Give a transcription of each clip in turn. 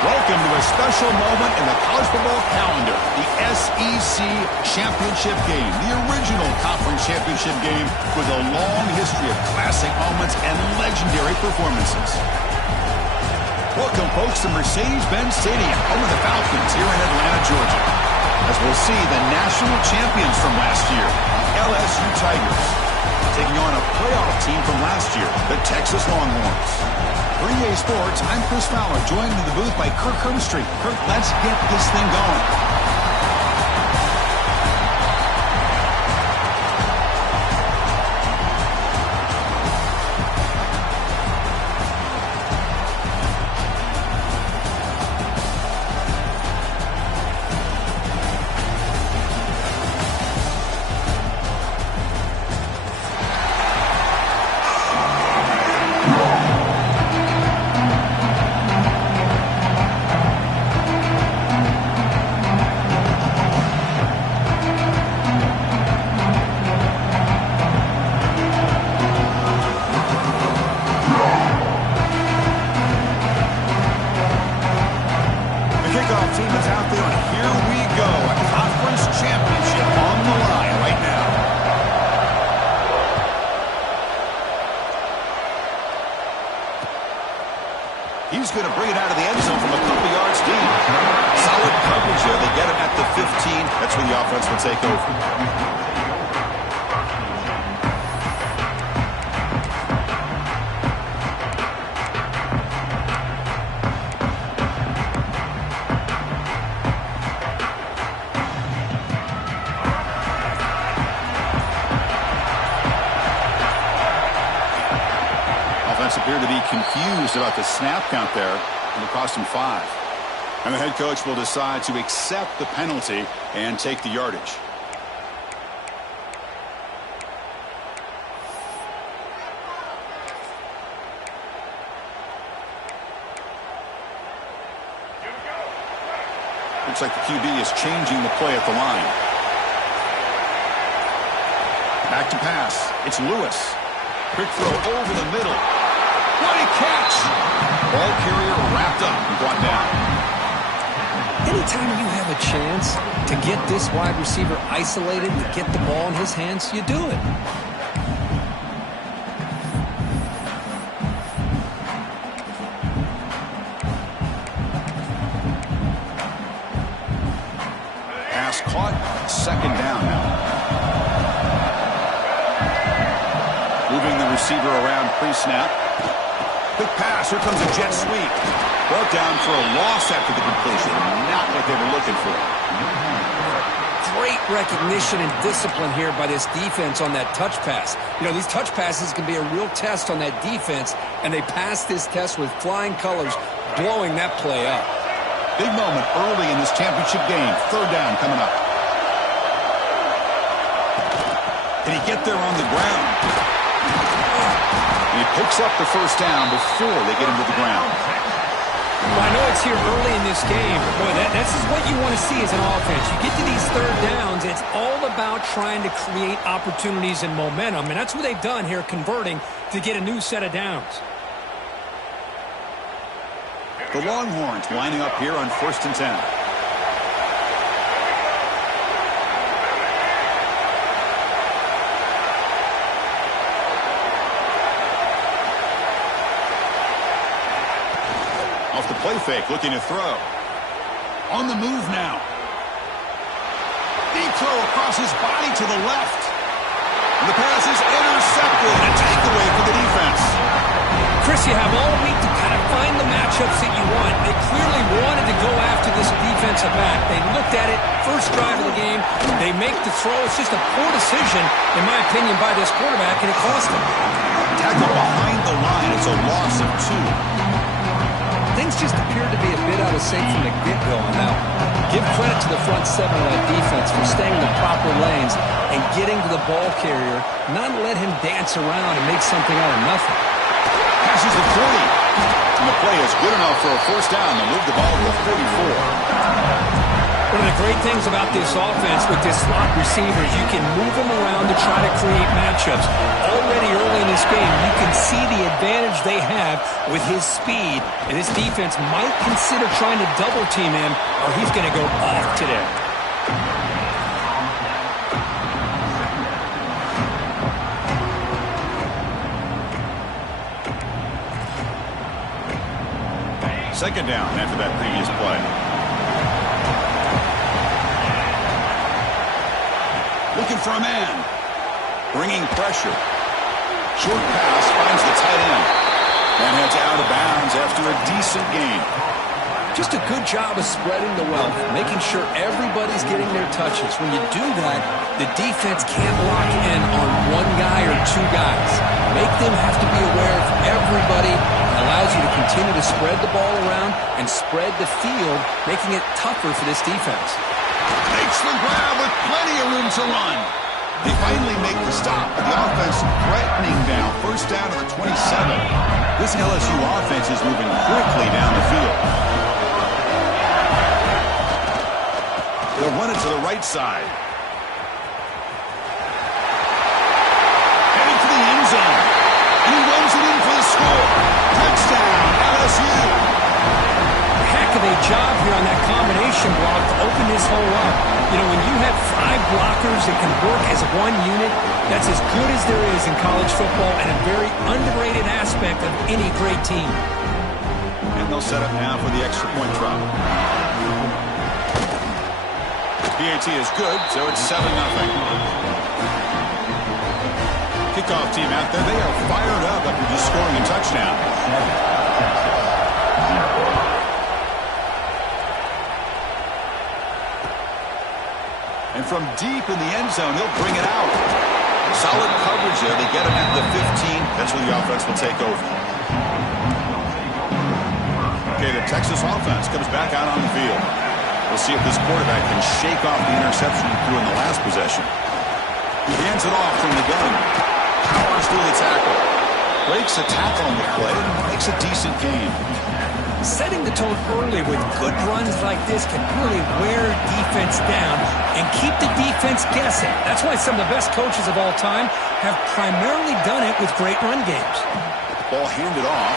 Welcome to a special moment in the college football calendar, the SEC Championship Game, the original conference championship game with a long history of classic moments and legendary performances. Welcome, folks, to Mercedes-Benz Stadium, home of the Falcons here in Atlanta, Georgia, as we'll see the national champions from last year, the LSU Tigers, taking on a playoff team from last year, the Texas Longhorns. For EA Sports, I'm Chris Fowler, joined in the booth by Kirk Herbstreit. Kirk, let's get this thing going. He's going to bring it out of the end zone from a couple yards deep. Solid coverage there. They get him at the 15. That's where the offense will take over. Appeared to be confused about the snap count there, and it cost him 5. And the head coach will decide to accept the penalty and take the yardage. Looks like the QB is changing the play at the line. Back to pass. It's Lewis. Quick throw over the middle. What a catch! Ball carrier wrapped up and brought down. Anytime you have a chance to get this wide receiver isolated, to get the ball in his hands, you do it. Pass caught. 2nd down now. Moving the receiver around pre-snap. Quick pass. Here comes a jet sweep. Brought down for a loss after the completion. Not what they were looking for. Great recognition and discipline here by this defense on that touch pass. You know, these touch passes can be a real test on that defense, and they passed this test with flying colors, blowing that play up. Big moment early in this championship game. 3rd down coming up. Can he get there on the ground? He picks up the 1st down before they get him to the ground. Well, I know it's here early in this game, but boy, this is what you want to see as an offense. You get to these 3rd downs, it's all about trying to create opportunities and momentum, and that's what they've done here, converting to get a new set of downs. The Longhorns lining up here on 1st and 10. Off the play fake, looking to throw. On the move now. Deep throw across his body to the left. And the pass is intercepted. A takeaway for the defense. Chris, you have all week to kind of find the matchups that you want. They clearly wanted to go after this defensive back. They looked at it, first drive of the game. They make the throw. It's just a poor decision, in my opinion, by this quarterback, and it cost him. Tackle behind the line. It's a loss of 2. Things just appeared to be a bit out of sync from the get-go on that one. Give credit to the front 7 of that defense for staying in the proper lanes and getting to the ball carrier, not let him dance around and make something out of nothing. Passes the 40. And the play is good enough for a 1st down to move the ball to the 44. Well, One of the great things about this offense with this slot receiver is you can move them around to try to create matchups. Already early in this game, you can see the advantage they have with his speed, and this defense might consider trying to double-team him, or he's going to go off today. Second down after that previous play. Looking for a man. Bringing pressure. Short pass finds the tight end. And heads out of bounds after a decent gain. Just a good job of spreading the wealth, making sure everybody's getting their touches. When you do that, the defense can't lock in on one guy or two guys. Make them have to be aware of everybody. It allows you to continue to spread the ball around and spread the field, making it tougher for this defense. Makes the grab with plenty of room to run. They finally make the stop. The offense threatening now. First down to the 27. This LSU offense is moving quickly down the field. They'll run it to the right side. Heading for the end zone. And he runs it in for the score. Touchdown, LSU. Heck of a job here on that combination block to open this hole up. You know, when you have 5 blockers that can work as one unit, that's as good as there is in college football and a very underrated aspect of any great team. And they'll set up now for the extra point drop. PAT is good, so it's 7-0. Kickoff team out there, they are fired up after just scoring a touchdown. And from deep in the end zone, he'll bring it out. Solid coverage there. They get him at the 15. That's where the offense will take over. Okay, the Texas offense comes back out on the field. We'll see if this quarterback can shake off the interception he threw in the last possession. He hands it off from the gun. Powers through the tackle. Breaks a tackle on the play and makes a decent game. Setting the tone early with good runs like this can really wear defense down and keep the defense guessing. That's why some of the best coaches of all time have primarily done it with great run games. Ball handed off.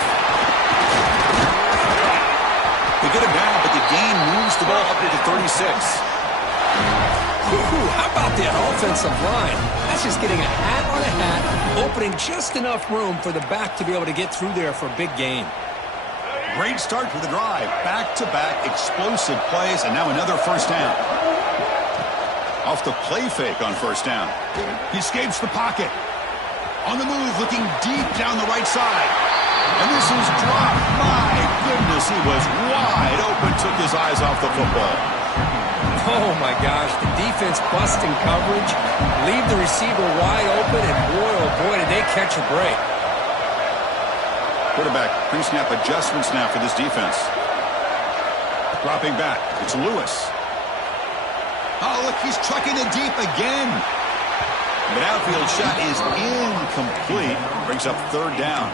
They get him down, but the gain moves the ball up to the 36. How about the offensive line? That's just getting a hat on a hat, opening just enough room for the back to be able to get through there for a big gain. Great start to the drive. Back-to-back explosive plays, and now another first down. Off the play fake on first down. He escapes the pocket. On the move, looking deep down the right side. And this is dropped. My goodness, he was wide open, took his eyes off the football. Oh, my gosh, the defense busting coverage, leave the receiver wide open, and boy, oh boy, did they catch a break. Quarterback pre-snap adjustments now for this defense. Dropping back. It's Lewis. Oh, look, he's trucking it deep again. But outfield shot is incomplete. Brings up third down.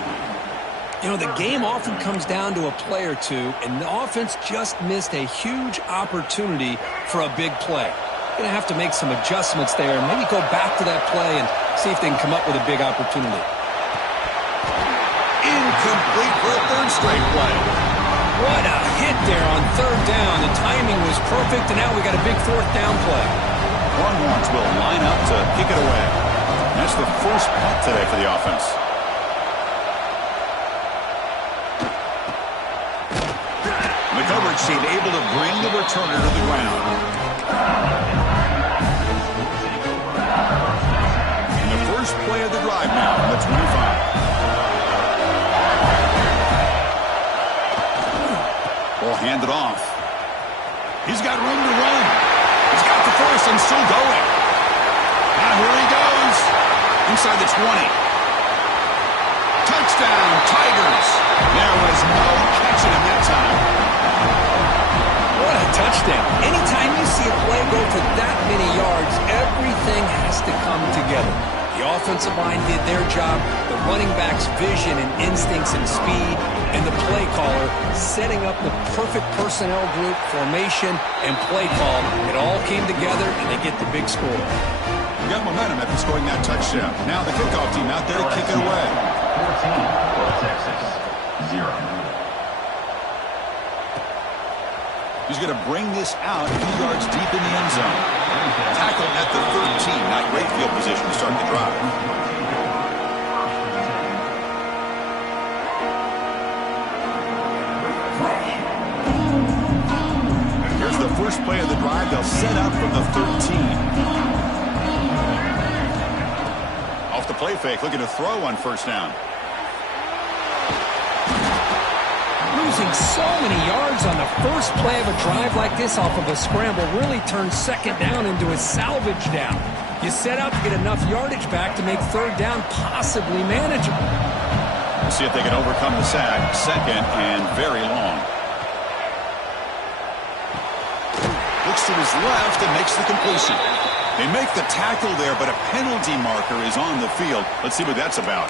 You know, the game often comes down to a play or two, and the offense just missed a huge opportunity for a big play. Going to have to make some adjustments there and maybe go back to that play and see if they can come up with a big opportunity. Incomplete for a third straight play. What a hit there on third down. The timing was perfect, and now we got a big fourth down play. Longhorns will line up to kick it away. That's the first punt today for the offense. The coverage team able to bring the returner to the ground. And the first play of the drive now on the 25. Ball handed off. He's got room to run. He's got the first and still going. Now here he goes. Inside the 20. Touchdown, Tigers. There was no catching him that time. What a touchdown. Anytime you see a play go for that many yards, everything has to come together. The offensive line did their job. The running back's vision and instincts and speed, and the play caller setting up the perfect personnel group, formation, and play call. It all came together, and they get the big score. You got momentum after scoring that touchdown. Now the kickoff team out there to kick it away. 14 for Texas, 0. He's going to bring this out a few yards deep in the end zone. Tackle at the 13. Not great field position to start the drive. Here's the first play of the drive. They'll set up from the 13. Off the play fake, looking to throw on first down. Losing so many yards on the first play of a drive like this off of a scramble really turns second down into a salvage down. You set out to get enough yardage back to make third down possibly manageable. We'll see if they can overcome the sack. Second and very long. Looks to his left and makes the completion. They make the tackle there, but a penalty marker is on the field. Let's see what that's about.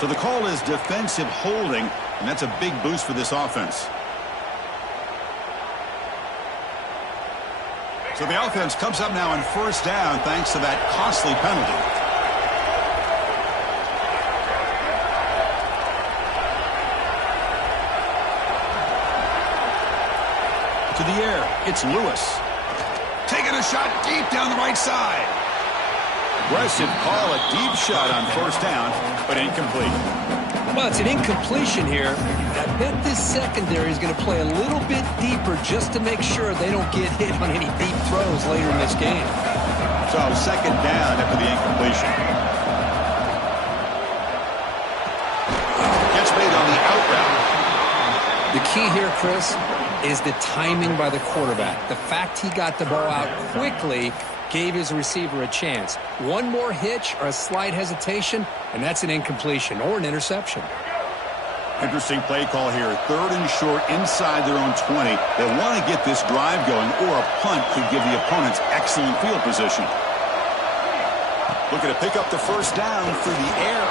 So the call is defensive holding, and that's a big boost for this offense. So the offense comes up now on first down thanks to that costly penalty. To the air, it's Lewis. Taking a shot deep down the right side. Aggressive call, a deep shot on first down, but incomplete. Well, it's an incompletion here. I bet this secondary is going to play a little bit deeper just to make sure they don't get hit on any deep throws later in this game. So second down after the incompletion. Gets made on the out route. The key here, Chris, is the timing by the quarterback. The fact he got the ball out quickly gave his receiver a chance. One more hitch or a slight hesitation, and that's an incompletion or an interception. Interesting play call here. Third and short inside their own 20. They want to get this drive going, or a punt could give the opponents excellent field position. Looking to pick up the first down through the air.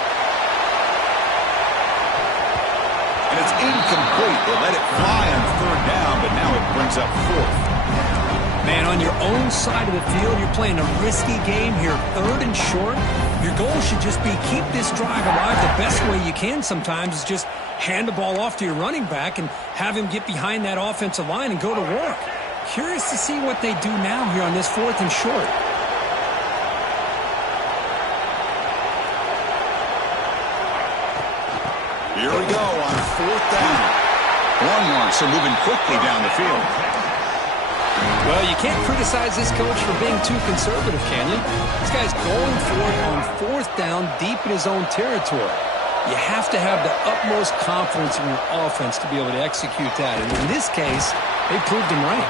And it's incomplete. They let it fly on third down, but now it brings up fourth. Man, on your own side of the field, you're playing a risky game here. Third and short, your goal should just be keep this drive alive. The best way you can sometimes is just hand the ball off to your running back and have him get behind that offensive line and go to work. Curious to see what they do now here on this fourth and short. Here we go on fourth down. Longhorns are moving quickly down the field. Well, you can't criticize this coach for being too conservative, can you? This guy's going for it on fourth down deep in his own territory. You have to have the utmost confidence in your offense to be able to execute that. And in this case, they proved him right.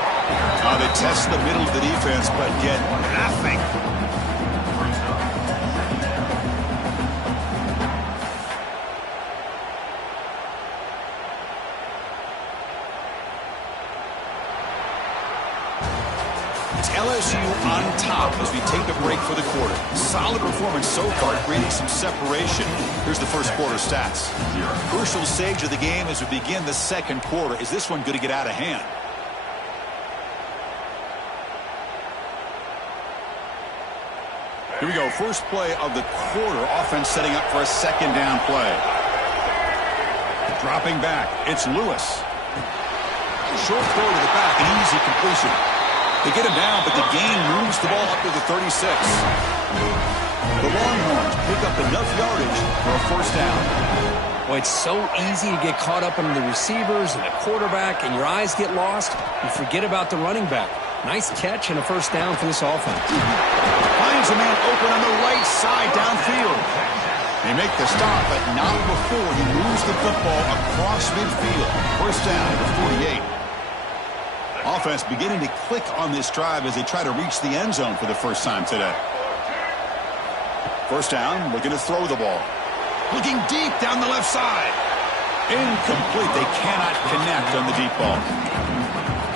They test the middle of the defense, but get nothing. LSU on top as we take a break for the quarter. Solid performance so far, creating some separation. Here's the first quarter stats. Crucial stage of the game as we begin the second quarter. Is this one going to get out of hand? Here we go. First play of the quarter. Offense setting up for a second down play. Dropping back. It's Lewis. Short throw to the back. An easy completion. They get him down, but the gain moves the ball up to the 36. The Longhorns pick up enough yardage for a first down. Well, it's so easy to get caught up in the receivers and the quarterback, and your eyes get lost. You forget about the running back. Nice catch and a first down for this offense. Finds a man open on the right side downfield. They make the stop, but not before he moves the football across midfield. First down at the 48. Offense beginning to click on this drive as they try to reach the end zone for the first time today. First down, looking to throw the ball. Looking deep down the left side. Incomplete. They cannot connect on the deep ball.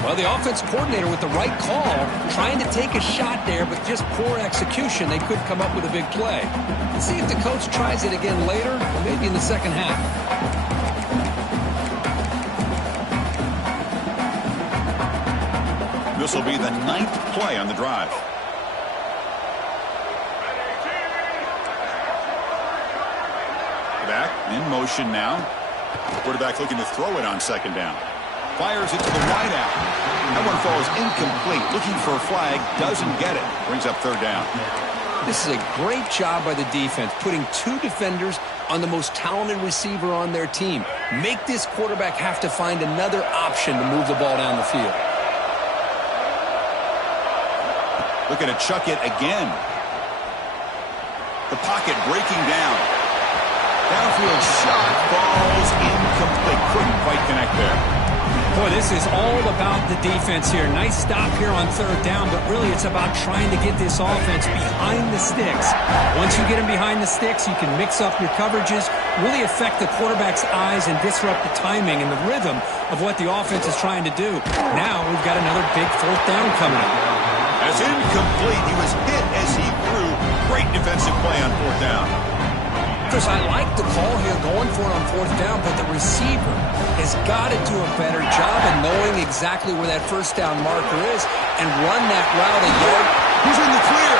Well, the offense coordinator with the right call, trying to take a shot there, but just poor execution. They couldn't come up with a big play. Let's see if the coach tries it again later, or maybe in the second half. This will be the 9th play on the drive. Back in motion now. Quarterback looking to throw it on 2nd down. Fires it to the wide out. That one falls incomplete. Looking for a flag. Doesn't get it. Brings up 3rd down. This is a great job by the defense, putting 2 defenders on the most talented receiver on their team. Make this quarterback have to find another option to move the ball down the field. Looking to chuck it again. The pocket breaking down. Downfield shot falls incomplete. Couldn't quite connect there. Boy, this is all about the defense here. Nice stop here on 3rd down, but really it's about trying to get this offense behind the sticks. Once you get them behind the sticks, you can mix up your coverages, really affect the quarterback's eyes and disrupt the timing and the rhythm of what the offense is trying to do. Now we've got another big 4th down coming up. That's incomplete. He was hit as he threw. Great defensive play on 4th down. Chris, I like the call here going for it on 4th down, but the receiver has got to do a better job of knowing exactly where that 1st down marker is and run that route a yard. He's in the clear.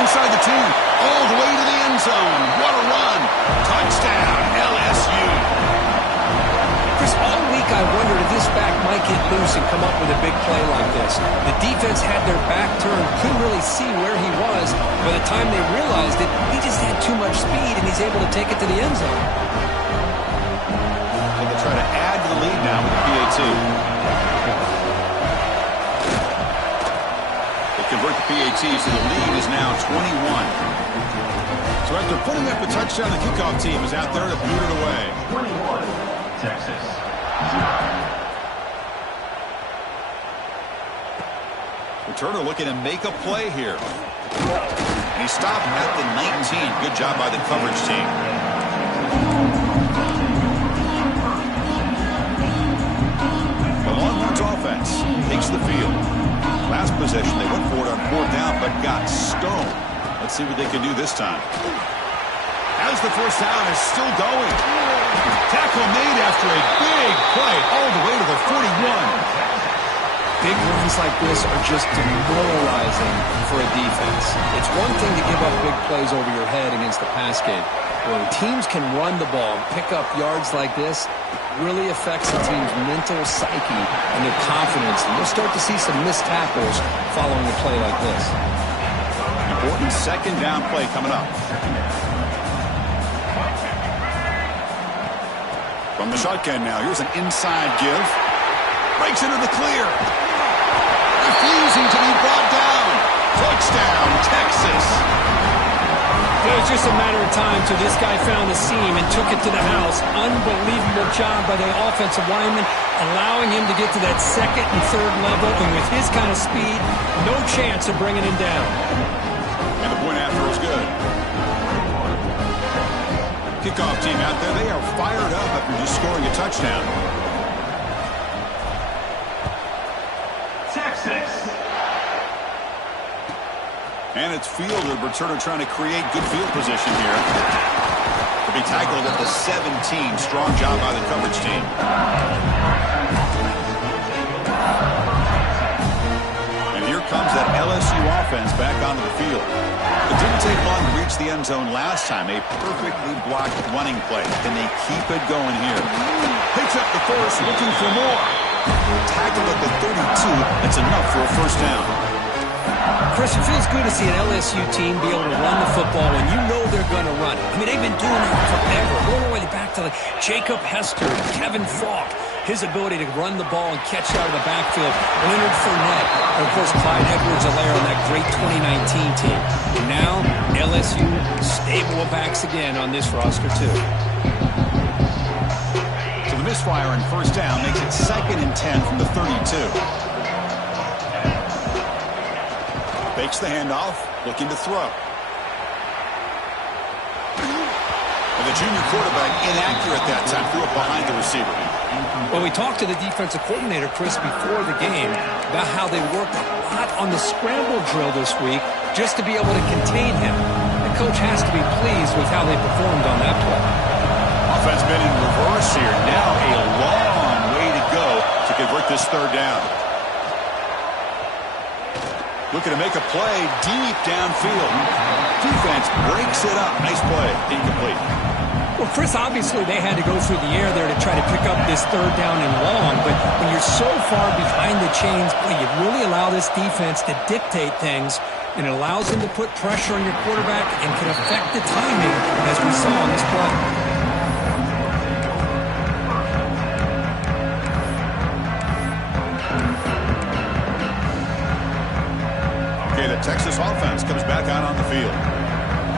Inside the 2, all the way to the end zone. What a run. Touchdown, LSU. Chris, all week I wondered if this back might get loose and come up with a big play like this. The defense had their back turned, couldn't really see where he was. By the time they realized it, he just had too much speed, and he's able to take it to the end zone. And they'll try to add to the lead now with the PAT. They convert the PAT, so the lead is now 21. So after putting up a touchdown, the kickoff team is out there to boot it away. 21, Texas, 0. Returner looking to make a play here. And he stopped at the 19. Good job by the coverage team. The Longhorns offense takes the field. Last possession, they went for it on 4th down, but got stoned. Let's see what they can do this time. As the 1st down is still going. Tackle made after a big play all the way to the 41. Big runs like this are just demoralizing for a defense. It's one thing to give up big plays over your head against the pass game. When teams can run the ball and pick up yards like this, it really affects the team's mental psyche and their confidence. And you'll start to see some missed tackles following a play like this. Important 2nd down play coming up. From the shotgun now, here's an inside give. Breaks into the clear. Refusing to be brought down. Touchdown, Texas. It was just a matter of time till this guy found the seam and took it to the house. Unbelievable job by the offensive lineman, allowing him to get to that 2nd and 3rd level. And with his kind of speed, no chance of bringing him down. And the point after is good. Kickoff team out there, they are fired up after just scoring a touchdown. Texas. And it's fielded. Returner trying to create good field position here. To be tackled at the 17. Strong job by the coverage team. And here comes that LSU offense back onto the field. It didn't take long to reach the end zone last time. A perfectly blocked running play. Can they keep it going here? Picks up the first, looking for more. Tackled at the 32. That's enough for a 1st down. Chris, it feels good to see an LSU team be able to run the football when you know they're going to run it. I mean, they've been doing that forever. Going all the way back to Jacob Hester, Kevin Falk. His ability to run the ball and catch out of the backfield. Leonard Fournette. And, of course, Clyde Edwards-Helaire on that great 2019 team. And now, LSU stable of backs again on this roster, too. So the misfire on 1st down makes it 2nd and 10 from the 32. Fakes the handoff, looking to throw. And the junior quarterback inaccurate that time, threw it behind the receiver. Well, we talked to the defensive coordinator, Chris, before the game about how they worked a lot on the scramble drill this week just to be able to contain him. The coach has to be pleased with how they performed on that play. Offense been in reverse here. Now a long way to go to convert this third down. Looking to make a play deep downfield. Defense breaks it up. Nice play. Incomplete. Well, Chris, obviously they had to go through the air there to try to pick up this third down and long, but when you're so far behind the chains, you really allow this defense to dictate things, and it allows them to put pressure on your quarterback and can affect the timing, as we saw on this play. Okay, the Texas offense comes back out on the field.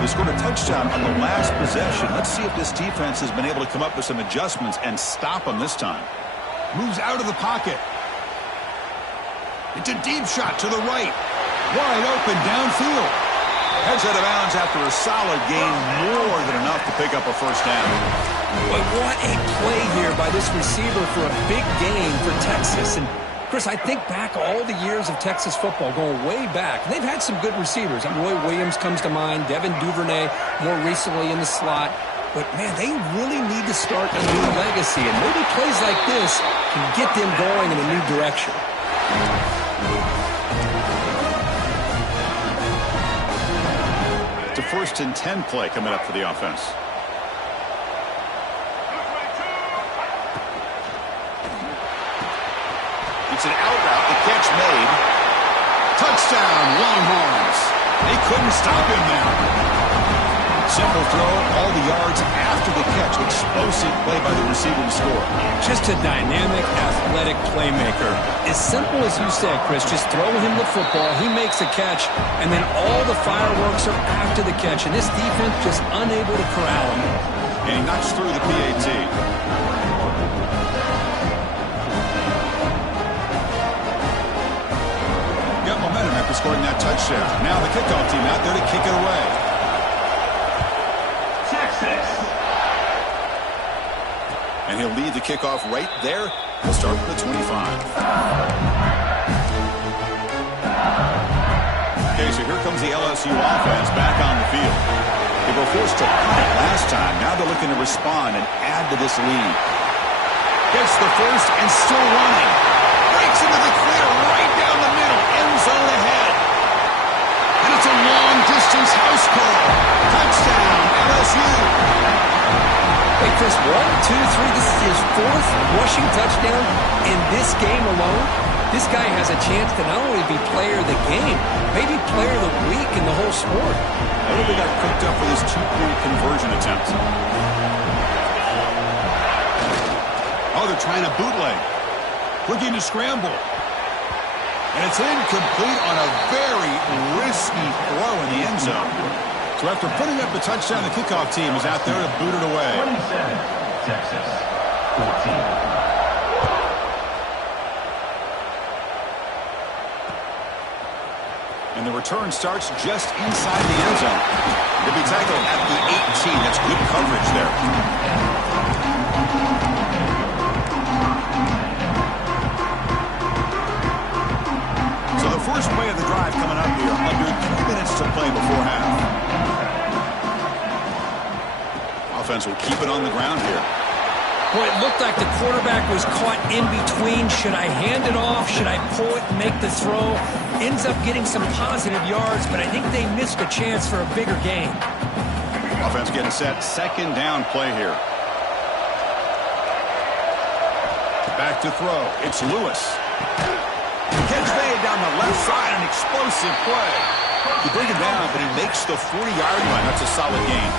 They scored a touchdown on the last possession. Let's see if this defense has been able to come up with some adjustments and stop them this time. Moves out of the pocket. It's a deep shot to the right. Wide open downfield. Heads out of bounds after a solid gain, more than enough to pick up a first down. But what a play here by this receiver for a big gain for Texas. And Chris, I think back all the years of Texas football, going way back. They've had some good receivers. Roy Williams comes to mind, Devin Duvernay more recently in the slot. But, man, they really need to start a new legacy. And maybe plays like this can get them going in a new direction. It's a 1st and 10 play coming up for the offense. It's an out route. The catch made. Touchdown, Longhorns. They couldn't stop him there. Simple throw, all the yards after the catch. Explosive play by the receiver to score. Just a dynamic, athletic playmaker. As simple as you said, Chris, just throw him the football. He makes a catch, and then all the fireworks are after the catch. And this defense just unable to corral him. And he knocks through the PAT. Momentum after scoring that touchdown. Now the kickoff team out there to kick it away. Texas. And he'll lead the kickoff right there. He'll start from the 25. Okay, so here comes the LSU offense back on the field. They were forced to punt last time. Now they're looking to respond and add to this lead. Gets the first and still running. Breaks into the clear right down the middle. End zone ahead. And it's a long-distance house call. Touchdown, LSU. Hey, Chris, 1, 2, 3. This is his 4th rushing touchdown in this game alone. This guy has a chance to not only be player of the game, maybe player of the week in the whole sport. I really got cooked up for this 2-point conversion attempt. Oh, they're trying to bootleg. Looking to scramble. And it's incomplete on a very risky throw in the end zone. So after putting up the touchdown, the kickoff team is out there to boot it away. 27, Texas, 14. And the return starts just inside the end zone. He'll be tackled at the 18. That's good coverage there. So the first play of the drive coming up here. Under 2 minutes to play before half. Offense will keep it on the ground here. Boy, it looked like the quarterback was caught in between. Should I hand it off? Should I pull it and make the throw? Ends up getting some positive yards, but I think they missed a chance for a bigger gain. Offense getting set. 2nd down play here. Back to throw. It's Lewis. Catch made down the left side. An explosive play. You bring it down, but he makes the 40-yard line. That's a solid gain.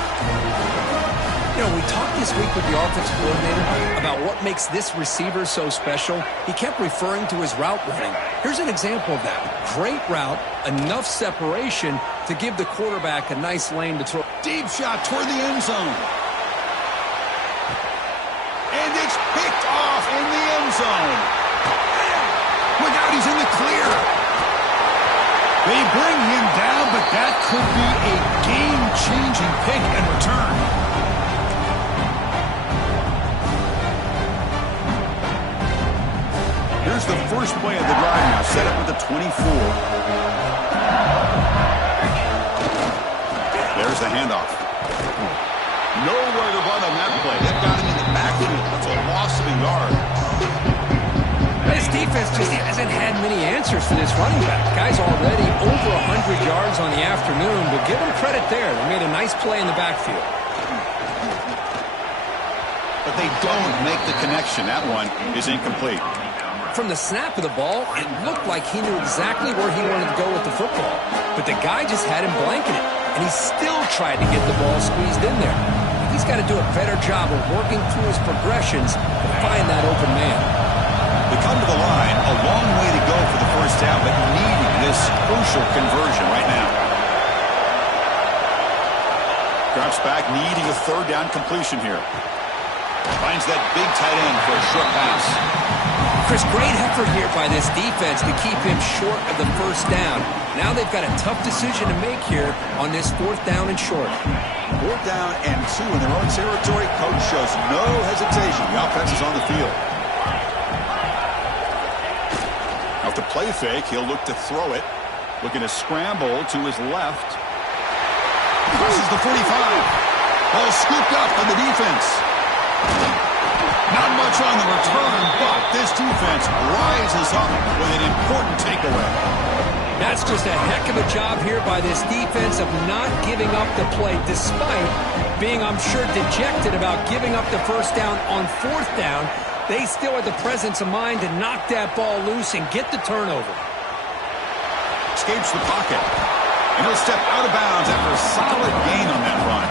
You know, we talked this week with the offensive coordinator about what makes this receiver so special. He kept referring to his route running. Here's an example of that. Great route, enough separation to give the quarterback a nice lane to throw. Deep shot toward the end zone. And it's picked off in the end zone. Look out, he's in the clear. They bring him down, but that could be a game-changing pick and return. Here's the first play of the drive now, set up with the 24. There's the handoff. Nowhere to run on that play. They've got him in the backfield. It's a loss of a yard. This defense just hasn't had many answers for this running back. Guy's already over 100 yards on the afternoon, but give him credit there. They made a nice play in the backfield. But they don't make the connection. That one is incomplete. From the snap of the ball, it looked like he knew exactly where he wanted to go with the football. But the guy just had him blanketed, and he still tried to get the ball squeezed in there. He's got to do a better job of working through his progressions to find that open man. They come to the line, a long way to go for the first down, but needing this crucial conversion right now. Drops back, needing a third down completion here. Finds that big tight end for a short pass. Chris, great effort here by this defense to keep him short of the first down. Now they've got a tough decision to make here on this 4th down and short. 4th down and 2 in their own territory. Coach shows no hesitation. The offense is on the field. Off the play fake, he'll look to throw it. Looking to scramble to his left. Crosses the 45. Ball scooped up on the defense. Not much on the return, but this defense rises up with an important takeaway. That's just a heck of a job here by this defense of not giving up the play, despite being, I'm sure, dejected about giving up the first down on 4th down. They still have the presence of mind to knock that ball loose and get the turnover. Escapes the pocket. And he'll step out of bounds after a solid gain on that run.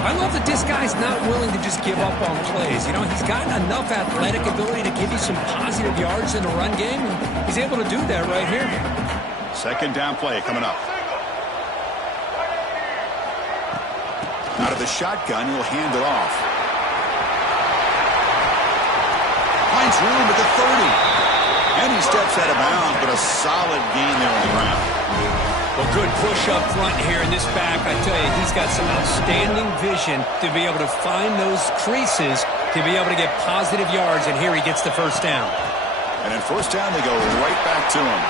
I love that this guy's not willing to just give up on plays. You know, he's got enough athletic ability to give you some positive yards in the run game, and he's able to do that right here. 2nd down play coming up. Out of the shotgun, he'll hand it off. Finds room at the 30. And he steps out of bounds, but a solid gain there on the ground. Well, good push up front here in this back. I tell you, he's got some outstanding vision to be able to find those creases, to be able to get positive yards, and here he gets the first down. And in first down, they go right back to him.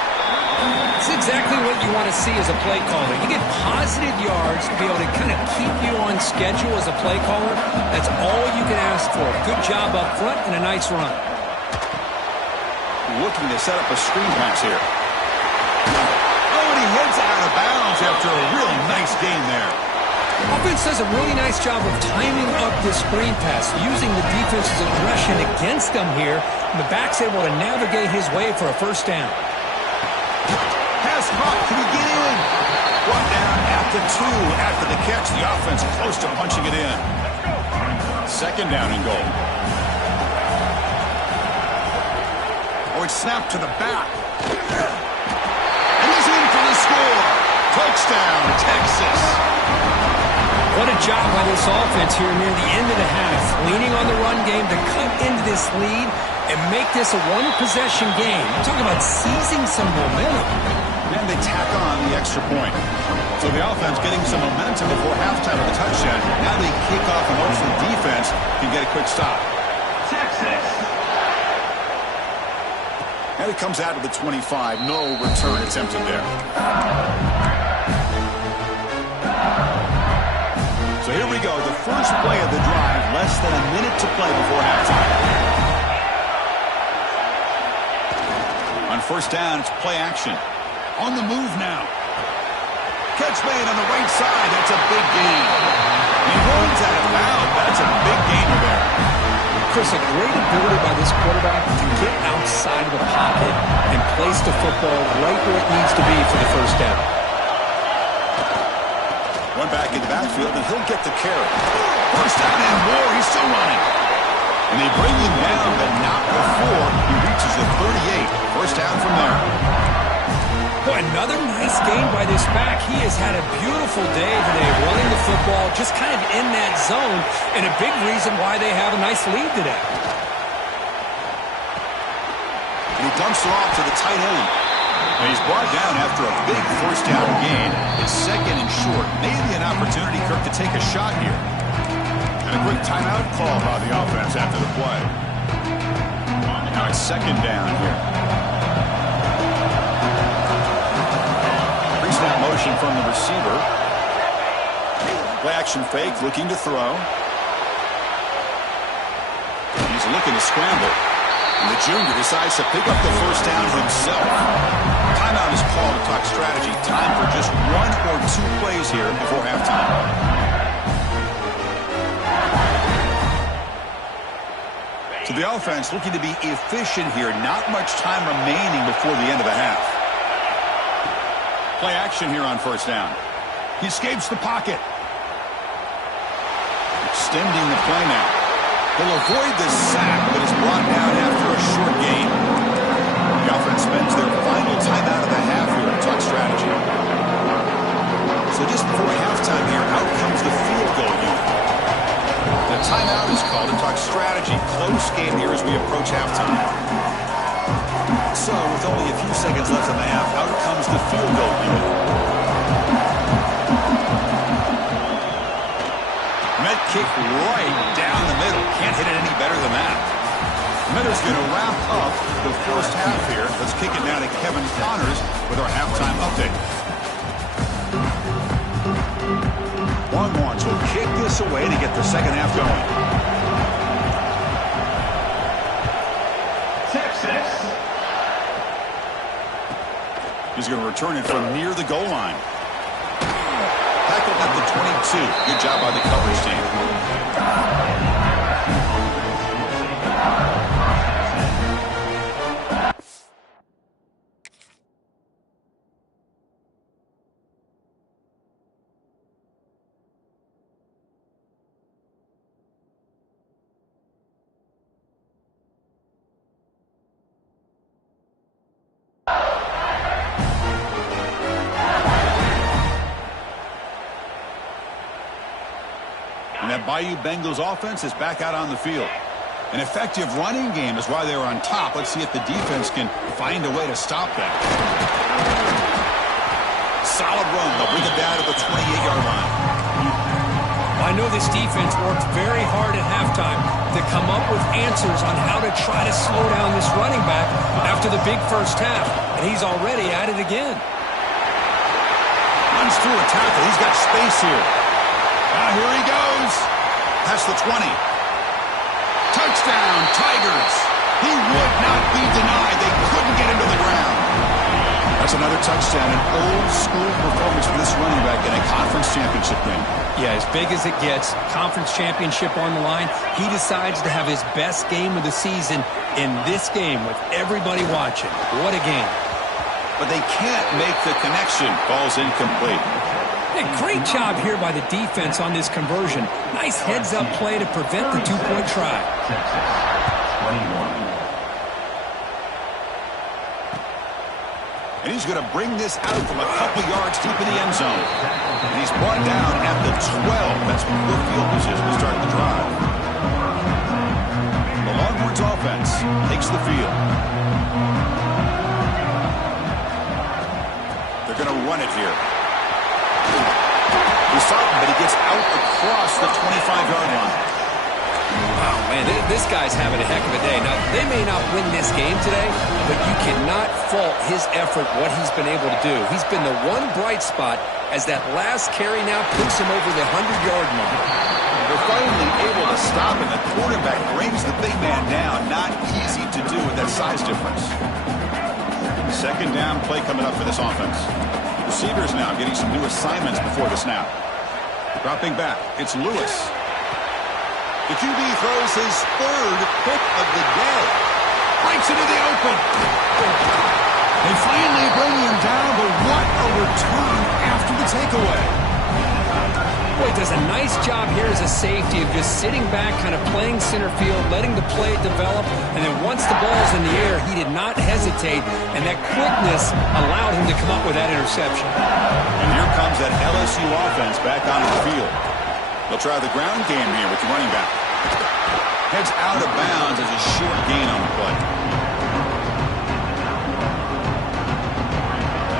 It's exactly what you want to see as a play caller. You get positive yards to be able to kind of keep you on schedule as a play caller. That's all you can ask for. Good job up front and a nice run. Looking to set up a screen pass here. He heads out of bounds after a really nice game there. Offense does a really nice job of timing up this screen pass, using the defense's aggression against them here, and the back's able to navigate his way for a first down. Pass caught. Can he get in? Brought down at the 2 after the catch. The offense close to punching it in. 2nd down and goal. Oh, it's snapped to the back. Score. Touchdown, Texas. What a job by this offense here near the end of the half. Leaning on the run game to cut into this lead and make this a one-possession game. I'm talking about seizing some momentum. And they tack on the extra point. So the offense getting some momentum before halftime with a touchdown. Now they kick off and hopefully the defense can get a quick stop. Texas. And it comes out of the 25. No return attempted there. So here we go. The first play of the drive. Less than a minute to play before halftime. On first down, it's play action. On the move now. Catch made on the right side. That's a big gain. He runs out of bounds. That's a big gainer there. Chris, a great ability by this quarterback to get outside of the pocket and place the football right where it needs to be for the first down. One back in the backfield, and he'll get the carry. First down and more. He's still running. And they bring him down, but not before he reaches the 38. First down from there. Boy, another nice game by this back. He has had a beautiful day today running the football, just kind of in that zone, and a big reason why they have a nice lead today. And he dumps it off to the tight end. And he's brought down after a big first down gain. It's 2nd and short. Maybe an opportunity, Kirk, to take a shot here. And a quick timeout call by the offense after the play. Now it's 2nd down here. motion from the receiver. Play action fake, looking to throw. He's looking to scramble. And the junior decides to pick up the first down himself. Timeout is called to talk strategy. Time for just 1 or 2 plays here before halftime. So the offense looking to be efficient here. Not much time remaining before the end of the half. Play action here on first down. He escapes the pocket. Extending the play now. He'll avoid the sack, but is brought down after a short gain. The offense spends their final timeout of the half here to talk strategy. So just before halftime here, out comes the field goal unit. The timeout is called to talk strategy. Close game here as we approach halftime. So with only a few seconds left in the half, out comes the field goal unit. Met kick right down the middle. Can't hit it any better than that. Mitter's going to wrap up the first half here. Let's kick it now to Kevin Connors with our halftime update. Longhorns will kick this away to get the second half going. Texas. He's going to return it from near the goal line. Tackled at the 22. Good job by the coverage team. That Bayou Bengals offense is back out on the field. An effective running game is why they're on top. Let's see if the defense can find a way to stop that. Solid run. They'll bring it down to the 28-yard line. I know this defense worked very hard at halftime to come up with answers on how to try to slow down this running back after the big first half, and he's already at it again. Runs through a tackle. He's got space here. Here he goes. That's the 20. Touchdown, Tigers. He would not be denied. They couldn't get him to the ground. That's another touchdown. An old-school performance for this running back in a conference championship game. Yeah, as big as it gets, conference championship on the line, he decides to have his best game of the season in this game with everybody watching. What a game. But they can't make the connection. Ball's incomplete. Hey, great job here by the defense on this conversion. Nice heads-up play to prevent the two-point try. Texas, 21. And he's going to bring this out from a couple yards deep in the end zone. And he's brought down at the 12. That's poor field position to start the drive. The Longhorns offense takes the field. They're going to run it here. He's stopping, but he gets out across the 25-yard line. Wow, man, this guy's having a heck of a day. Now, they may not win this game today, but you cannot fault his effort, what he's been able to do. He's been the one bright spot as that last carry now puts him over the 100-yard mark. They're finally able to stop, and the quarterback brings the big man down. Not easy to do with that size difference. Second down play coming up for this offense. Receivers now getting some new assignments before the snap. Dropping back, it's Lewis. The QB throws his third pick of the day. Breaks into the open. They finally bring him down, but what a return after the takeaway. Boy, does a nice job here as a safety of just sitting back, kind of playing center field, letting the play develop, and then once the ball's in the air, he did not hesitate, and that quickness allowed him to come up with that interception. And here comes that LSU offense back onto the field. They'll try the ground game here with the running back. Heads out of bounds as a short gain on the play.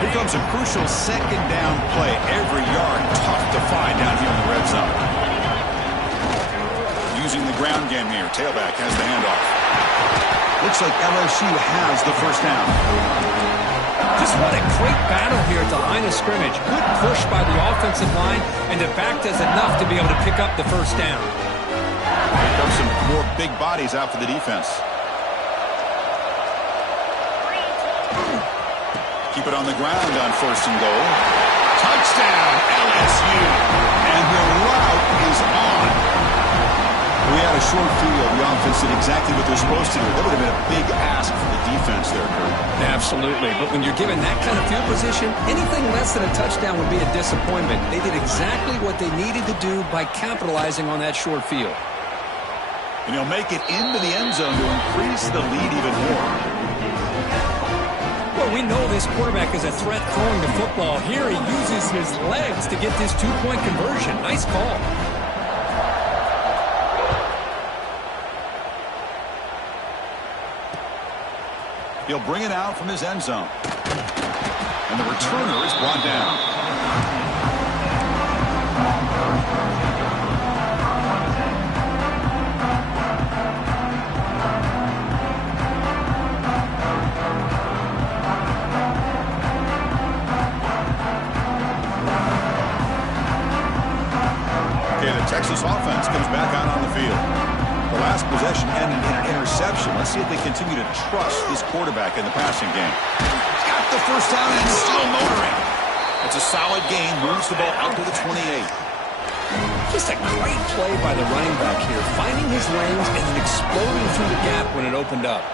Here comes a crucial second down play. Every yard tough to find down here in the red zone. Using the ground game here. Tailback has the handoff. Looks like LSU has the first down. Just what a great battle here at the line of scrimmage. Good push by the offensive line, and the back does enough to be able to pick up the first down. Here comes some more big bodies out for the defense. Keep it on the ground on 1st and goal. Touchdown, LSU. And the route is on. We had a short field. The offense did exactly what they're supposed to do. That would have been a big ask for the defense there, Kurt. Absolutely. But when you're given that kind of field position, anything less than a touchdown would be a disappointment. They did exactly what they needed to do by capitalizing on that short field. And he'll make it into the end zone to increase the lead even more. Well, we know this quarterback is a threat throwing the football. Here he uses his legs to get this two-point conversion. Nice call. He'll bring it out from his end zone. And the returner is brought down. Texas offense comes back out on the field. The last possession ended in an interception. Let's see if they continue to trust this quarterback in the passing game. Got the first down and still motoring. It's a solid gain. Moves the ball out to the 28. Just a great play by the running back here, finding his lanes and then exploding through the gap when it opened up.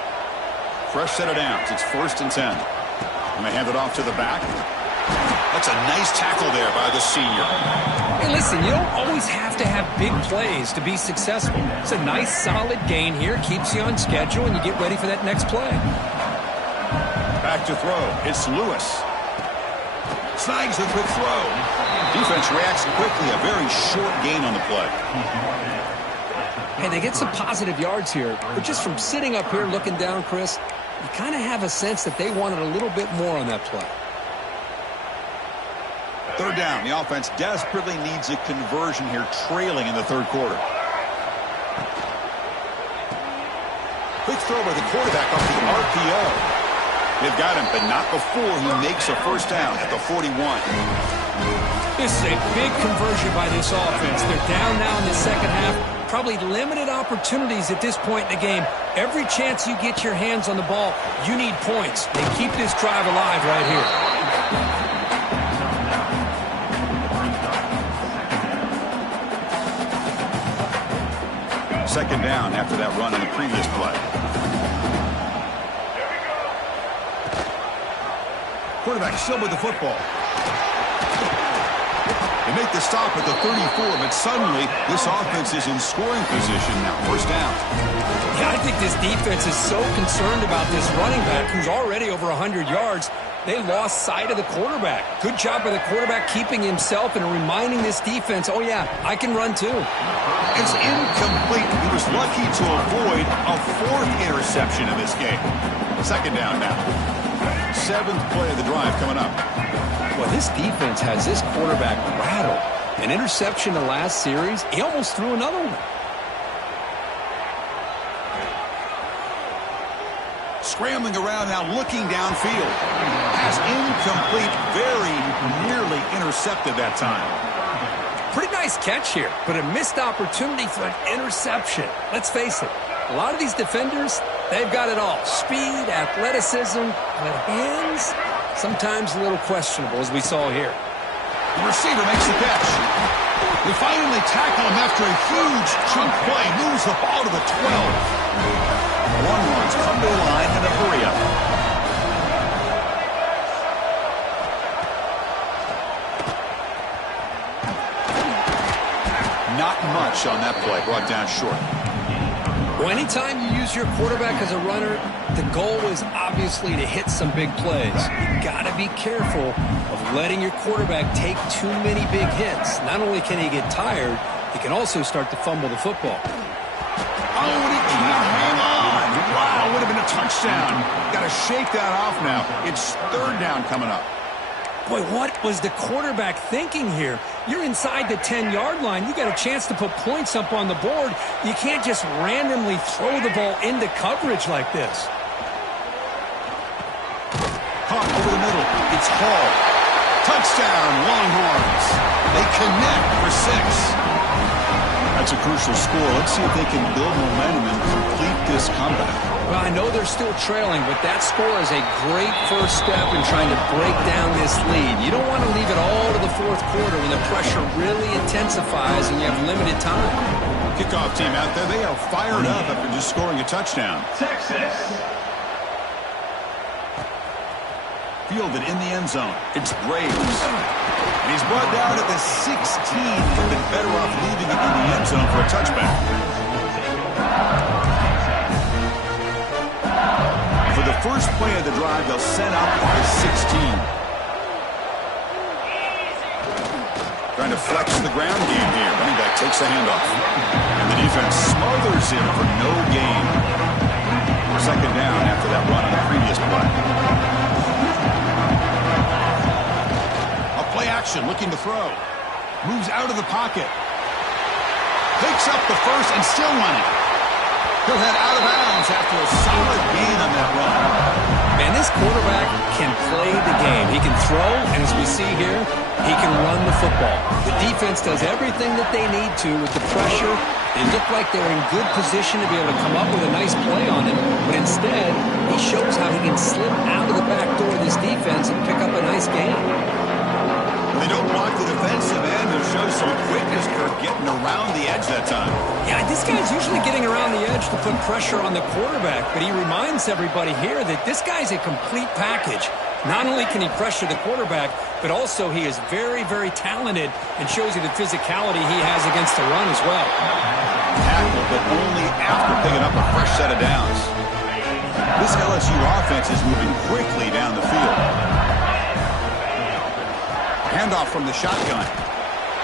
Fresh set of downs. It's 1st and 10. And they hand it off to the back. That's a nice tackle there by the senior. Hey, listen, you don't always have to have big plays to be successful. It's a nice, solid gain here. Keeps you on schedule, and you get ready for that next play. Back to throw. It's Lewis. Snags the quick throw. Defense reacts quickly. A very short gain on the play. Hey, they get some positive yards here. But just from sitting up here looking down, Chris, you kind of have a sense that they wanted a little bit more on that play. 3rd down. The offense desperately needs a conversion here, trailing in the 3rd quarter. Quick throw by the quarterback off the RPO. They've got him, but not before he makes a first down at the 41. This is a big conversion by this offense. They're down now in the second half. Probably limited opportunities at this point in the game. Every chance you get your hands on the ball, you need points. They keep this drive alive right here. 2nd down after that run in the previous play. Quarterback still with the football. They make the stop at the 34, but suddenly this offense is in scoring position now. 1st down. Yeah, I think this defense is so concerned about this running back who's already over 100 yards. They lost sight of the quarterback. Good job by the quarterback keeping himself and reminding this defense, oh yeah, I can run too. It's incomplete. He was lucky to avoid a 4th interception in this game. 2nd down now. 7th play of the drive coming up. Well, this defense has this quarterback rattled. An interception the last series, he almost threw another one. Scrambling around now, looking downfield. Pass incomplete, very nearly intercepted that time. Pretty nice catch here, but a missed opportunity for an interception. Let's face it, a lot of these defenders, they've got it all. Speed, athleticism, but hands, sometimes a little questionable, as we saw here. The receiver makes the catch. They finally tackle him after a huge chunk play. Moves the ball to the 12. Longhorns come to the line in a hurry-up. Not much on that play, brought down short. Well, anytime you use your quarterback as a runner, the goal is obviously to hit some big plays. You got to be careful of letting your quarterback take too many big hits. Not only can he get tired, he can also start to fumble the football. Oh, and he can't hang on. Wow, would have been a touchdown. Got to shake that off now. It's 3rd down coming up. Boy, what was the quarterback thinking here? You're inside the 10-yard line. You got a chance to put points up on the board. You can't just randomly throw the ball into coverage like this. Caught over the middle. It's Hall. Touchdown, Longhorns. They connect for 6. That's a crucial score. Let's see if they can build momentum and complete this comeback. Well, I know they're still trailing, but that score is a great first step in trying to break down this lead. You don't want to leave it all to the fourth quarter when the pressure really intensifies and you have limited time. Kickoff team out there, they are fired up after just scoring a touchdown. Texas. Fielded in the end zone. It's Graves. And he's brought down at the 16. He'd been better off leaving it in the end zone for a touchback. For the first play of the drive, they'll set up at the 16. Trying to flex the ground game here. Running back takes the handoff. And the defense smothers him for no gain. Second down after that run on the previous play. Play action, looking to throw. Moves out of the pocket. Picks up the first and still running. He'll head out of bounds after a solid gain on that run. Man, this quarterback can play the game. He can throw, and as we see here, he can run the football. The defense does everything that they need to with the pressure. They look like they're in good position to be able to come up with a nice play on him, but instead, he shows how he can slip out of the back door of this defense and pick up a nice gain. They don't block the defensive end. They'll show some quickness for getting around the edge that time. Yeah, this guy's usually getting around the edge to put pressure on the quarterback, but he reminds everybody here that this guy's a complete package. Not only can he pressure the quarterback, but also he is very, very talented and shows you the physicality he has against the run as well. Tackle, but only after picking up a fresh set of downs. This LSU offense is moving quickly down the field. Handoff from the shotgun.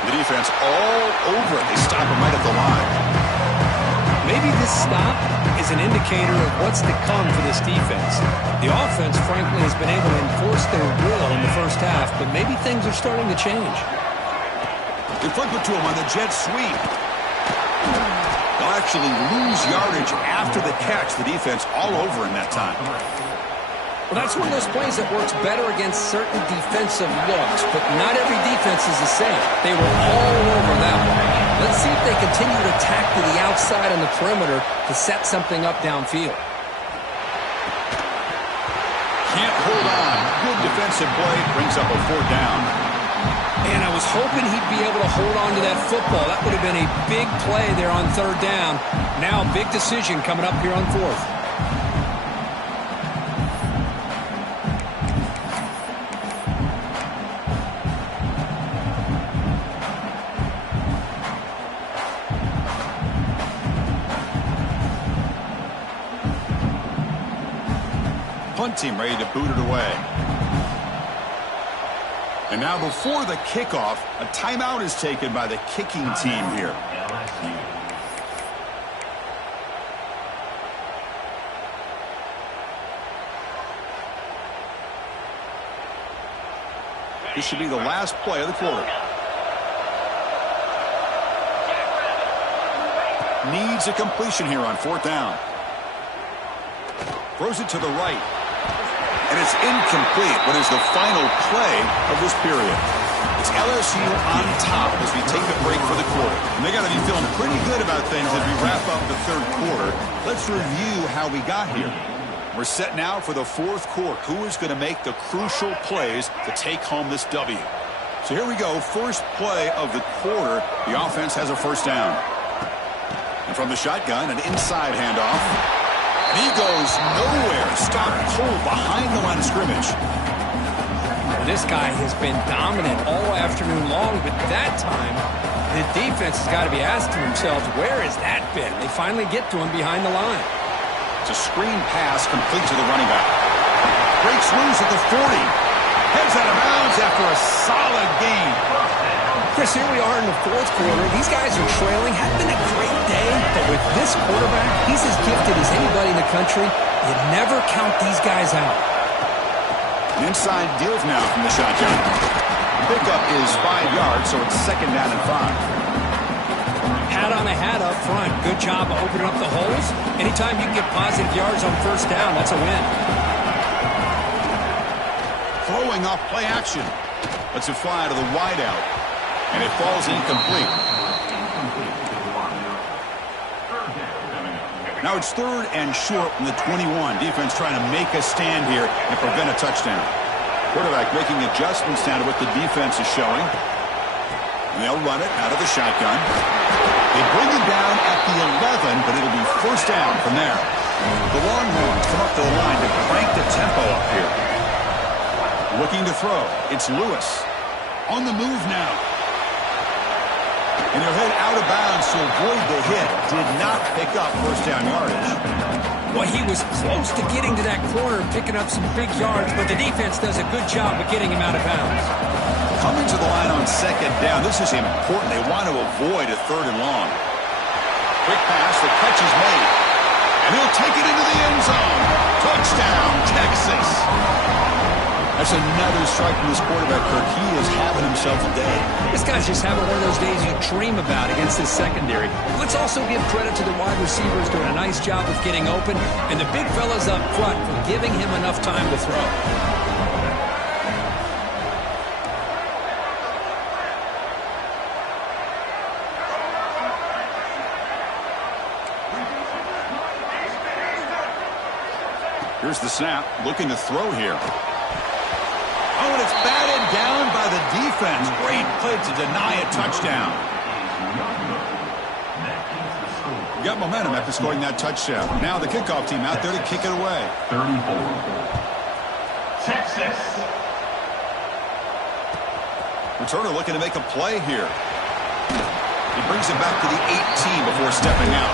The defense all over it. They stop him right at the line. Maybe this stop is an indicator of what's to come for this defense. The offense, frankly, has been able to enforce their will in the first half, but maybe things are starting to change. They flip it to him on the jet sweep. They'll actually lose yardage after the catch. The defense all over in that time. Well, that's one of those plays that works better against certain defensive looks, but not every defense is the same. They were all over that one. Let's see if they continue to attack to the outside on the perimeter to set something up downfield. Can't hold on. Good defensive play. Brings up a 4th down. And I was hoping he'd be able to hold on to that football. That would have been a big play there on 3rd down. Now, big decision coming up here on 4th. Punt team ready to boot it away. And now before the kickoff, a timeout is taken by the kicking team here. This should be the last play of the quarter. Needs a completion here on 4th down. Throws it to the right. And it's incomplete. What is the final play of this period? It's LSU on top as we take a break for the quarter. And they got to be feeling pretty good about things as we wrap up the 3rd quarter. Let's review how we got here. We're set now for the 4th quarter. Who is going to make the crucial plays to take home this W? So here we go. First play of the quarter. The offense has a 1st down. And from the shotgun, an inside handoff. And he goes nowhere. Stopped cold behind the line of scrimmage. This guy has been dominant all afternoon long, but that time, the defense has got to be asking themselves, where has that been? They finally get to him behind the line. It's a screen pass complete to the running back. Breaks loose at the 40. Heads out of bounds after a solid gain. Chris, here we are in the 4th quarter. These guys are trailing. Had been a great day, but with this quarterback, he's as gifted as anybody in the country. You never count these guys out. Inside deals now from the shotgun. Pickup is 5 yards, so it's 2nd down and 5. Hat on a hat up front. Good job of opening up the holes. Anytime you can get positive yards on 1st down, that's a win. Throwing off play action. Lets it fly to the wideout. And it falls incomplete. Now it's 3rd and short from the 21. Defense trying to make a stand here and prevent a touchdown. Quarterback making adjustments down to what the defense is showing. And they'll run it out of the shotgun. They bring it down at the 11, but it'll be 1st down from there. The Longhorns come up to the line to crank the tempo up here. Looking to throw. It's Lewis. On the move now. And he'll head out of bounds to avoid the hit. Did not pick up 1st down yardage. Well, he was close to getting to that corner, picking up some big yards, but the defense does a good job of getting him out of bounds. Coming to the line on 2nd down. This is important. They want to avoid a 3rd and long. Quick pass. The catch is made. And he'll take it into the end zone. Touchdown, Texas. That's another strike from this quarterback, Kirk. He is having himself a day. This guy's just having one of those days you dream about against this secondary. Let's also give credit to the wide receivers doing a nice job of getting open, and the big fellas up front for giving him enough time to throw. Here's the snap. Looking to throw here. Oh, and it's batted down by the defense. Great play to deny a touchdown. Got momentum after scoring that touchdown. Now the kickoff team out there to kick it away. 34. Texas. Returner looking to make a play here. He brings it back to the 18 before stepping out.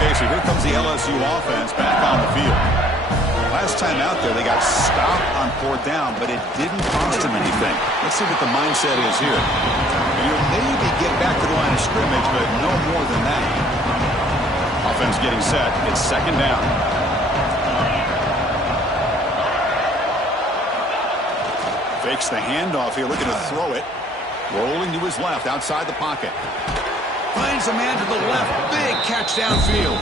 Okay, so here comes the LSU offense back on the field. Last time out there, they got stopped on 4th down, but it didn't cost them anything. Let's see what the mindset is here. And you'll maybe get back to the line of scrimmage, but no more than that. Offense getting set. It's 2nd down. Fakes the handoff here, looking to throw it. Rolling to his left, outside the pocket. Finds a man to the left. Big catch downfield.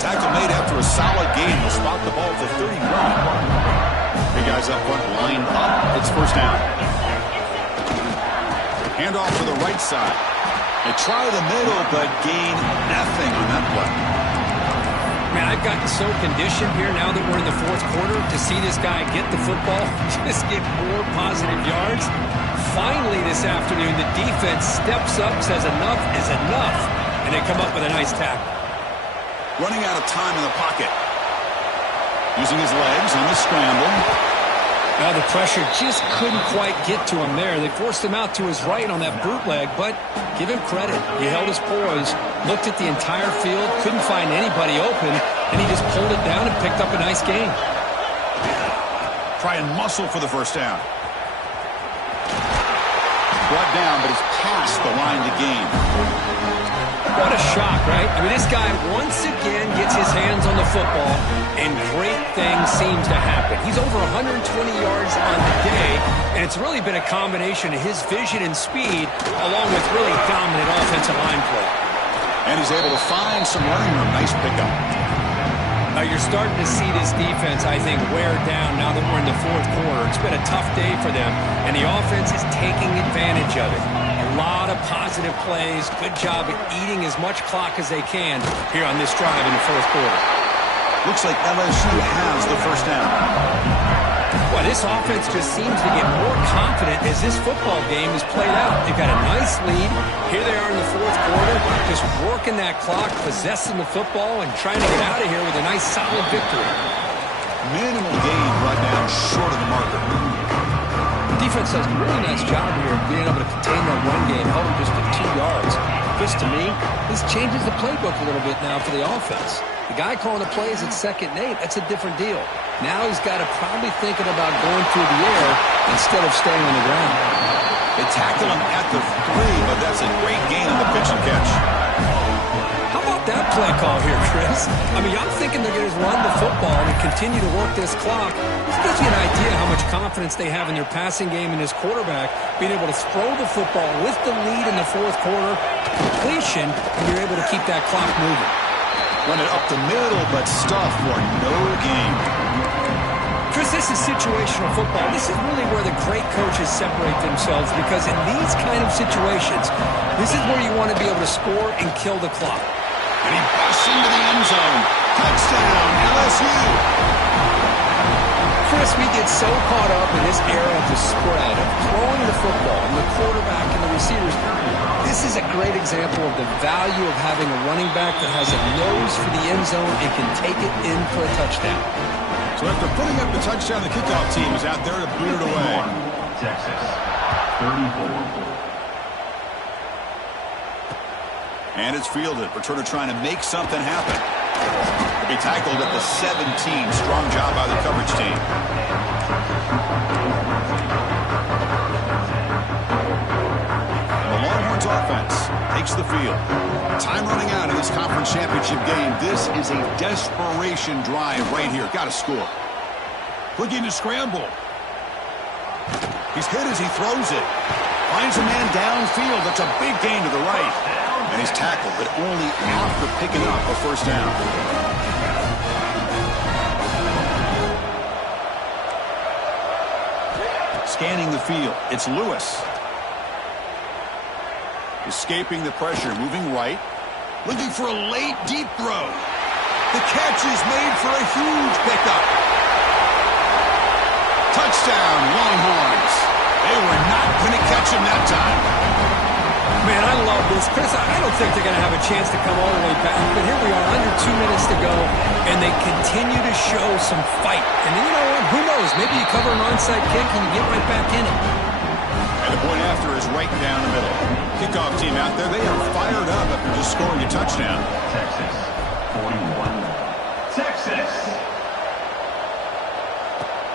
Tackle made after a solid gain. He'll spot the ball at the 31. Big guys up front, lined up. It's 1st down. Handoff to the right side. They try the middle, but gain nothing on that play. Man, I've gotten so conditioned here now that we're in the 4th quarter to see this guy get the football, just get more positive yards. Finally this afternoon, the defense steps up, says enough is enough, and they come up with a nice tackle. Running out of time in the pocket. Using his legs on the scramble. Now the pressure just couldn't quite get to him there. They forced him out to his right on that bootleg, but give him credit. He held his poise, looked at the entire field, couldn't find anybody open, and he just pulled it down and picked up a nice gain. Try and muscle for the 1st down. Brought down, but he's past the line to gain. What a shock, right? I mean, this guy once again gets his hands on the football, and great things seems to happen. He's over 120 yards on the day, and it's really been a combination of his vision and speed, along with really dominant offensive line play. And he's able to find some running room. Nice pickup. You're starting to see this defense, I think, wear down now that we're in the 4th quarter. It's been a tough day for them, and the offense is taking advantage of it. A lot of positive plays. Good job at eating as much clock as they can here on this drive in the 4th quarter. Looks like LSU has the 1st down. Well, this offense just seems to get more confident as this football game is played out. They've got a nice lead. Here they are in the 4th quarter, just working that clock, possessing the football, and trying to get out of here with a nice, solid victory. Minimal gain right now, short of the marker. The defense does a really nice job here of being able to contain that run game, held him just to 2 yards. Just to me, this changes the playbook a little bit now for the offense. The guy calling the plays at 2nd and 8, that's a different deal. Now he's got to probably thinking about going through the air instead of staying on the ground. They tackle him at the 3, but that's a great gain on the pitch and catch. How about that play call here, Chris? I mean, I'm thinking they're going to run the football and continue to work this clock. This gives you an idea how much confidence they have in their passing game and this quarterback, being able to throw the football with the lead in the 4th quarter, completion, and you're able to keep that clock moving. Run it up the middle, but stuff for no gain. Chris, this is situational football. This is really where the great coaches separate themselves, because in these kind of situations, this is where you want to be able to score and kill the clock. And he busts into the end zone. Touchdown, LSU. Chris, we get so caught up in this era of the spread, of throwing the football, and the quarterback and the receivers. This is a great example of the value of having a running back that has a nose for the end zone and can take it in for a touchdown. So after putting up the touchdown, the kickoff team is out there to boot it away. Texas, 34. And it's fielded. Returner trying to make something happen. He'll be tackled at the 17. Strong job by the coverage team. The Longhorns offense takes the field. Time running out in this conference championship game. This is a desperation drive right here. Got to score. Looking to scramble. He's hit as he throws it. Finds a man downfield. That's a big gain to the right. And he's tackled, but only after picking up a first down. Scanning the field. It's Lewis. Escaping the pressure, moving right. Looking for a late, deep throw. The catch is made for a huge pickup. Touchdown, Longhorns. They were not going to catch him that time. Man, I love this. Chris, I don't think they're going to have a chance to come all the way back, but here we are, under 2 minutes to go, and they continue to show some fight. And then, you know what, who knows? Maybe you cover an onside kick and you get right back in it. And the point after is right down the middle. Kickoff team out there, they are fired up after just scoring a touchdown. Texas, 41. Texas.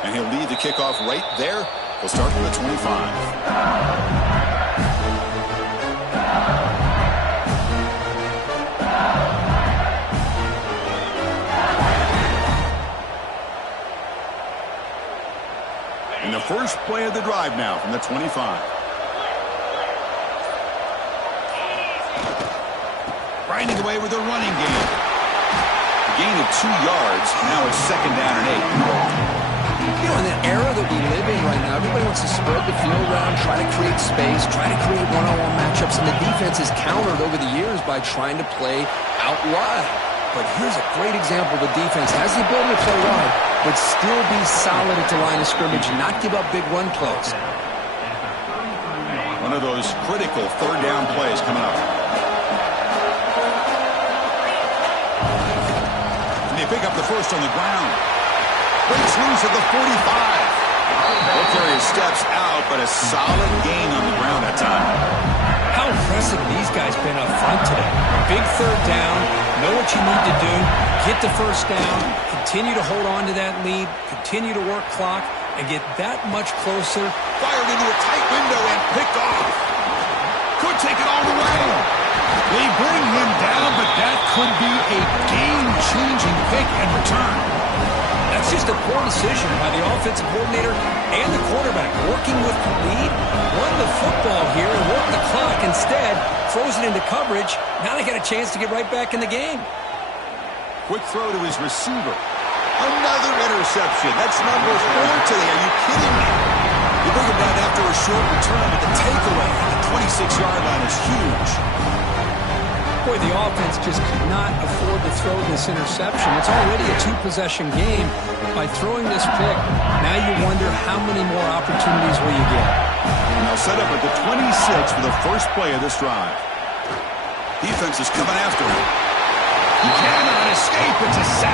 And he'll lead the kickoff right there. He'll start from the 25. And the first play of the drive now from the 25. Grinding away with a running game. Gain of 2 yards. Now it's 2nd down and 8. You know, in the era that we live in right now, everybody wants to spread the field around, try to create space, try to create one-on-one matchups, and the defense is countered over the years by trying to play out wide. But here's a great example. The defense has the ability to play wide, but still be solid at the line of scrimmage and not give up big run plays. One of those critical 3rd down plays coming up. And they pick up the first on the ground. Breaks loose at the 45. They'll carry his steps out, but a solid gain on the ground that time. How impressive these guys been up front today. Big 3rd down, know what you need to do, get the first down, continue to hold on to that lead, continue to work clock, and get that much closer. Fired into a tight window and picked off. Could take it all the way. They bring him down, but that could be a game-changing pick and return. That's just a poor decision by the offensive coordinator and the quarterback. Working with the lead, run the football here and work the clock. Instead, throws it into coverage. Now they got a chance to get right back in the game. Quick throw to his receiver. Another interception. That's number 4 today. Are you kidding me? You bring him down after a short return, but the takeaway at the 26-yard line is huge. Boy, the offense just could not afford to throw this interception. It's already a 2-possession game. By throwing this pick, now you wonder how many more opportunities will you get. Now set up at the 26 for the first play of this drive. Defense is coming after him. You cannot escape. It's a sack.